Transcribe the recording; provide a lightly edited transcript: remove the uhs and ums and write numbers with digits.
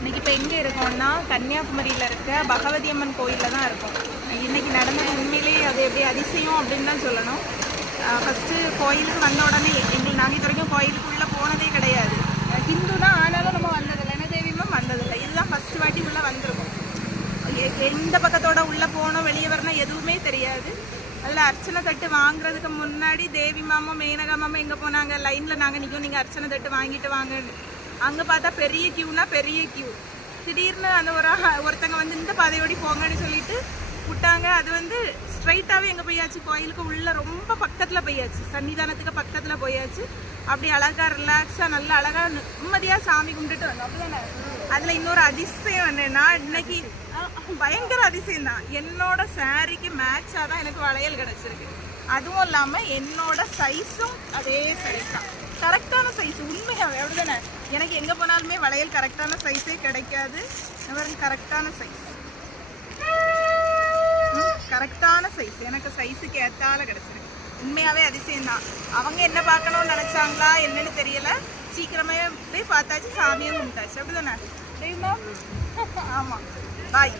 இன்னைக்கு இப்போ எங்கே இருக்கோம்னா கன்னியாகுமரியில் இருக்க பகவதி அம்மன் கோயிலில் தான் இருக்கோம். இன்னைக்கு நடந்தது உண்மையிலேயே அது எப்படி அதிசயம் அப்படின்னு தான் சொல்லணும். ஃபஸ்ட்டு கோயிலுக்கு வந்த உடனே நாங்கள் இது வரைக்கும் கோயிலுக்குள்ளே போனதே கிடையாது. ஹிந்து தான், ஆனாலும் நம்ம வந்ததில்லை. என்ன தெய்வமும் வந்ததில்லை. இதுதான் ஃபஸ்ட்டு வாட்டி உள்ளே வந்திருக்கோம். எந்த பக்கத்தோட உள்ளே போனோம் வெளியே வரணும் எதுவுமே தெரியாது. அதில் அர்ச்சனை தட்டு வாங்குறதுக்கு முன்னாடி தேவி மாமா மேனகா மாமா எங்கே போனாங்க, லைனில் நாங்கள் நிற்கும், நீங்கள் அர்ச்சனை தட்டு வாங்கிட்டு வாங்கன்னு. அங்கே பார்த்தா பெரிய கியூனா பெரிய கியூ. திடீர்னு அந்த ஒருத்தங்க வந்து இந்த பாதையோடி போங்கன்னு சொல்லிட்டு விட்டாங்க. அது வந்து ஸ்ட்ரைட்டாகவே எங்கே போயாச்சு, கோயிலுக்கு உள்ளே ரொம்ப பக்கத்தில் போயாச்சு, சன்னிதானத்துக்கு பக்கத்தில் போயாச்சு. அப்படி அழகாக ரிலாக்ஸாக நல்லா அழகாக நிம்மதியாக சாமி கும்பிட்டுட்டு வந்தோம். அப்படிதானே? அதில் இன்னொரு அதிசயம் என்னன்னா, இன்னைக்கு பயங்கர அதிசயம் தான், என்னோட சாரிக்கு மேட்சாக தான் எனக்கு வளையல் கிடச்சிருக்கு. அதுவும் இல்லாமல் என்னோட சைஸும் அதே சைஸ் தான், கரெக்டான சைஸ். உண்மையாகவே அப்படிதானே? எனக்கு எங்கே போனாலுமே வளையல் கரெக்டான சைஸே கிடைக்காது. கரெக்டான சைஸ், கரெக்டான சைஸ், எனக்கு சைஸுக்கு ஏற்றால கிடச்சிருக்கு. உண்மையாகவே அதிசயம்தான். அவங்க என்ன பார்க்கணும்னு நினச்சாங்களா என்னன்னு தெரியல, சீக்கிரமே போய் பார்த்தாச்சு, சாமியும் கும்பிட்டாச்சு. அப்படிதானே தெரியுமா? ஆமாம். பாய்.